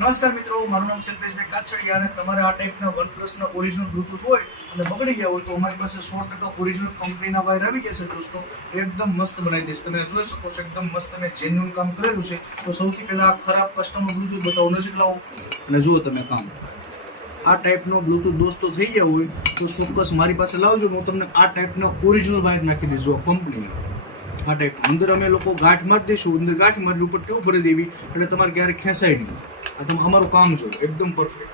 નમસ્કાર મિત્રો, મારું નામ શિલ્પેશભાઈ કાછડિયા અને તમારે આ ટાઈપના વનપ્લસના ઓરિજિનલ બ્લૂટૂથ હોય અને બગડી ગયા હોય તો અમારી પાસે 100% ઓરિજિનલ કંપનીના વાયર આવી ગયા છે દોસ્તો. એકદમ મસ્ત બનાવી દઈશ. તમે જોઈ શકો છો એકદમ મસ્ત મેં જેન્યુઅન કામ કરેલું છે. તો સૌથી પહેલાં આ ખરાબ કસ્ટમર બ્લૂટૂથ બતાવો, નજીક લાવો અને જુઓ તમે કામ. આ ટાઈપનો બ્લૂટૂથ દોસ્તો થઈ ગયા હોય તો ચોક્કસ મારી પાસે લાવજો. હું તમને આ ટાઈપના ઓરિજિનલ વાયર નાખી દઈશ. જો કંપનીના આ ટાઈપ અંદર અમે લોકો ગાંઠ મારી દઈશું. અંદર ગાંઠ મારી ઉપર ટ્યુબ ભરી દેવી એટલે તમારે ક્યારે ખેંચાય નહીં. આ તમે અમારું કામ જો એકદમ પરફેક્ટ.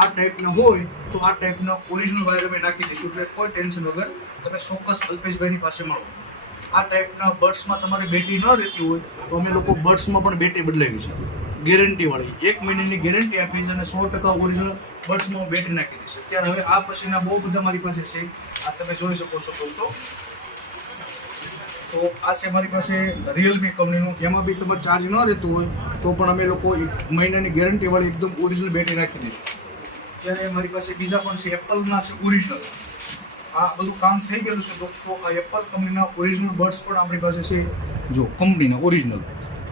આ ટાઈપના હોય તો આ ટાઈપના ઓરિજિનલ વાયર અમે નાખી દઈશું એટલે કોઈ ટેન્શન વગર તમે ચોક્કસ અલ્પેશભાઈની પાસે મળો. આ ટાઈપના બર્ડ્સમાં તમારે બેટરી ન રહેતી હોય તો અમે લોકો બર્ડ્સમાં પણ બેટરી બદલાવી છે, ગેરંટીવાળી. 1 મહિનાની ગેરંટી આપી છે અને 100% ઓરિજિનલ બર્ડ્સમાં બેટરી નાખી દઈશું. અત્યારે હવે આ પછીના બહુ બધા મારી પાસે છે. આ તમે જોઈ શકો છો દોસ્તો. તો આ છે મારી પાસે રિયલમી કંપનીનું. એમાં બી તમારે ચાર્જ ન રહેતું હોય તો પણ અમે લોકો 1 મહિનાની ગેરંટીવાળી એકદમ ઓરિજિનલ બેટરી નાખી દઈશું. ત્યારે મારી પાસે બીજા પણ છે, એપલના છે ઓરિજિનલ. આ બધું કામ થઈ ગયેલું છે દોસ્તો. આ એપલ કંપનીના ઓરિજિનલ બર્ડ્સ પણ આપણી પાસે છે. જો કંપનીના ઓરિજિનલ.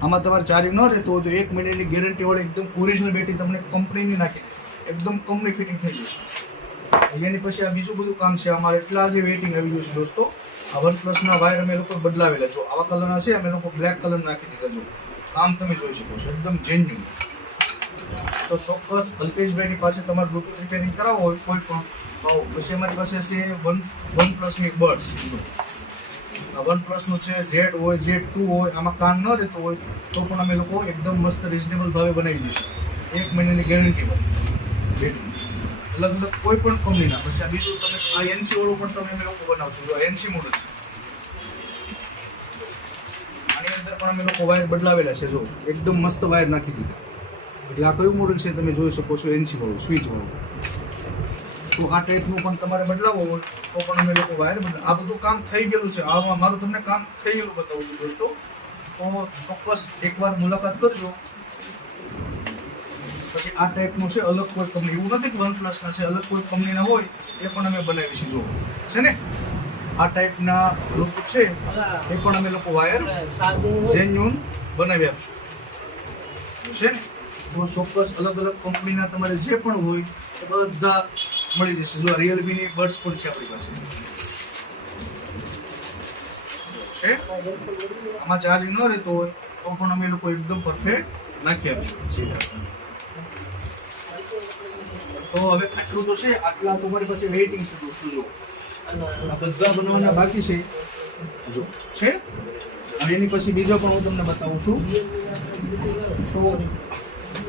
આમાં તમારે ચાર્જ ન રહેતો હોય તો 1 મહિનાની ગેરંટીવાળી એકદમ ઓરિજિનલ બેટરી તમને કંપનીની નાખી દે. એકદમ કંપની ફિટિંગ થઈ જશે. એની પછી આ બીજું બધું કામ છે. અમારે એટલા જે વેઇટિંગ આવી ગયું છે દોસ્તો. આ વનપ્લસના વાયર અમે લોકો બદલાવેલા. જો આવા કલરના છે, અમે લોકો બ્લેક કલર નાખી દીધા. જો કામ તમે જોઈ શકો છો એકદમ જેન્યુઅન. તો ચોક્કસ અલ્પેશભાઈની પાસે તમારે બ્લૂટૂથ રિપેરિંગ કરાવવું હોય કોઈ પણ પછી અમારી પાસે છે વનપ્લસની બર્ડ્સ. આ વનપ્લસનું છે Z હોય, Z2 હોય. આમાં કામ ન રહેતું હોય તો પણ અમે લોકો એકદમ મસ્ત રિઝનેબલ ભાવે બનાવી દઈશું. 1 મહિનાની ગેરંટી હોય. અલગ અલગ કોઈ પણ કંપનીના. પછી આ બીજું તમે આ NC વાળું પણ તમે અમે લોકો બનાવશો. જો NC મોડલ છે. આની અંદર પણ અમે લોકો વાયર બદલાવેલા છે. જો એકદમ મસ્ત વાયર નાખી દીધા. એટલે આ કયું મોડલ છે તમે જોઈ શકો છો, NC વાળું, સ્વિચ વાળું. તો આ ટાઈપનું પણ તમારે બદલાવવું હોય તો પણ અમે લોકો વાયર બદલા. આ બધું કામ થઈ ગયેલું છે. આમાં મારું તમને કામ થઈ ગયેલું બતાવું છું દોસ્તો. તો ચોક્કસ એકવાર મુલાકાત કરજો. પછી આ ટાઈપનું છે અલગ કોઈ કંપની. એવું નથી કે વનપ્લસના છે, અલગ કોઈ કંપનીના હોય એ પણ અમે બનાવીશું. જો છે ને આ ટાઈપના બ્લૂટૂથ છે એ પણ અમે લોકો વાયર જેન્યુઅન બનાવી આપશું. છે ને તો ચોક્કસ અલગ અલગ કંપનીના તમારે જે પણ હોય એ બધા મળી જશે. જો રિયલમીની બર્ડ્સ પણ છે આપણી પાસે. છે આમાં ચાર્જ ન રહેતો હોય તો પણ અમે લોકો એકદમ પરફેક્ટ નાખી આપશું. તો હવે આટલું તો છે. આટલા તમારી પાસે વેઇટિંગ છે દોસ્તો. જો આ બધા બનાવવાના બાકી છે. જો છે અને એની પછી બીજો પણ હું તમને બતાવું છું. તો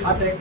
આ ટાઈપ